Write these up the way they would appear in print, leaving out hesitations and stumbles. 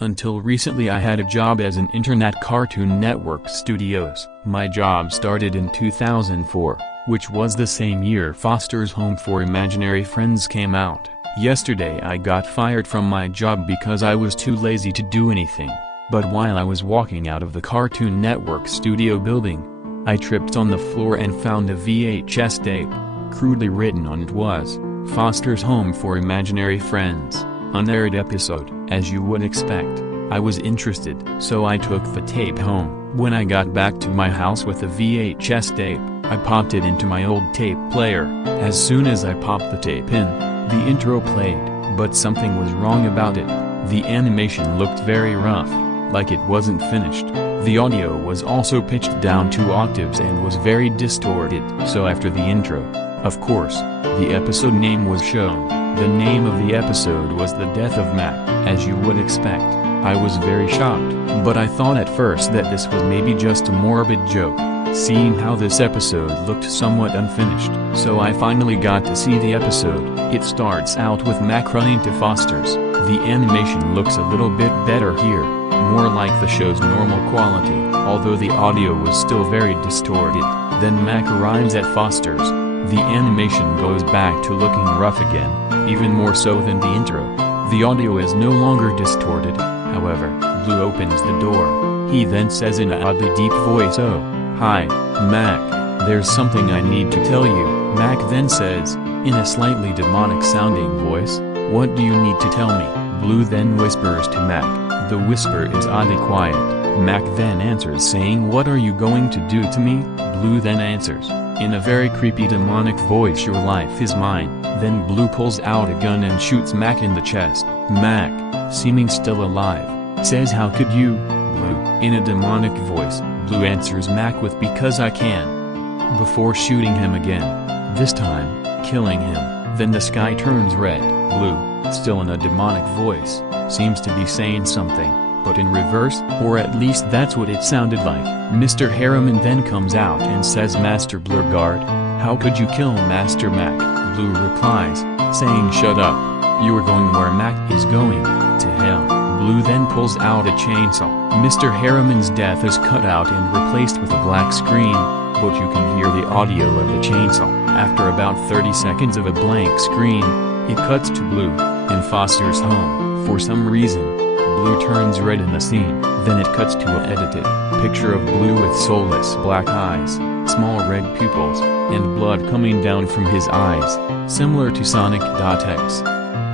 Until recently I had a job as an internet Cartoon Network Studios. My job started in 2004, which was the same year Foster's Home for Imaginary Friends came out. Yesterday I got fired from my job because I was too lazy to do anything. But while I was walking out of the Cartoon Network studio building, I tripped on the floor and found a VHS tape. Crudely written on it was, Foster's Home for Imaginary Friends, unaired episode. As you would expect, I was interested, so I took the tape home. When I got back to my house with the VHS tape, I popped it into my old tape player. As soon as I popped the tape in, the intro played, but something was wrong about it. The animation looked very rough, like it wasn't finished. The audio was also pitched down 2 octaves and was very distorted. So after the intro, of course, the episode name was shown. The name of the episode was The Death of Mac. As you would expect, I was very shocked, but I thought at first that this was maybe just a morbid joke, seeing how this episode looked somewhat unfinished. So I finally got to see the episode. It starts out with Mac running to Foster's. The animation looks a little bit better here, more like the show's normal quality, although the audio was still very distorted. Then Mac arrives at Foster's. The animation goes back to looking rough again, even more so than the intro. The audio is no longer distorted, however. Blue opens the door. He then says in an oddly deep voice, "Oh, hi, Mac. There's something I need to tell you." Mac then says, in a slightly demonic sounding voice, "What do you need to tell me?" Blue then whispers to Mac. The whisper is oddly quiet. Mac then answers saying, "What are you going to do to me?" Blue then answers, in a very creepy demonic voice, "Your life is mine." Then Blue pulls out a gun and shoots Mac in the chest. Mac, seeming still alive, says, "How could you?" Blue, in a demonic voice, Blue answers Mac with, "Because I can," before shooting him again, this time, killing him. Then the sky turns red. Blue, still in a demonic voice, seems to be saying something, but in reverse, or at least that's what it sounded like. Mr. Harriman then comes out and says, "Master Blurguard, how could you kill Master Mac?" Blue replies, saying, "Shut up. You are going where Mac is going, to hell." Blue then pulls out a chainsaw. Mr. Harriman's death is cut out and replaced with a black screen, but you can hear the audio of the chainsaw. After about 30 seconds of a blank screen, it cuts to Blue, in Foster's home. For some reason, Blue turns red in the scene. Then it cuts to an edited picture of Blue with soulless black eyes, small red pupils, and blood coming down from his eyes, similar to Sonic.X.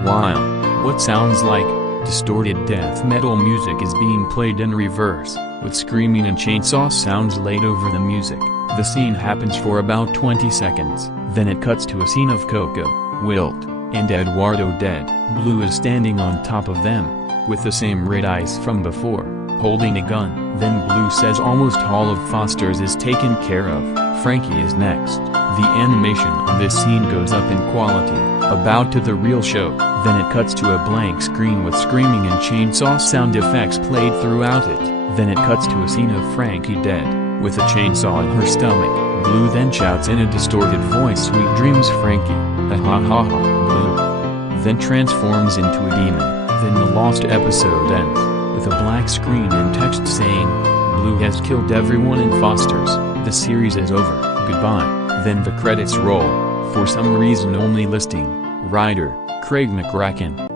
While what sounds like distorted death metal music is being played in reverse, with screaming and chainsaw sounds laid over the music. The scene happens for about 20 seconds. Then it cuts to a scene of Coco, Wilt, and Eduardo dead. Blue is standing on top of them, with the same red eyes from before, holding a gun. Then Blue says almost all of Foster's is taken care of. Frankie is next. The animation on this scene goes up in quality, about to the real show. Then it cuts to a blank screen with screaming and chainsaw sound effects played throughout it. Then it cuts to a scene of Frankie dead, with a chainsaw in her stomach. Blue then shouts in a distorted voice, "Sweet dreams, Frankie, ha ha ha ha." Blue then transforms into a demon. Then the lost episode ends, with a black screen and text saying, "Blue has killed everyone in Foster's. The series is over. Goodbye." Then the credits roll, for some reason only listing writer Craig McCracken.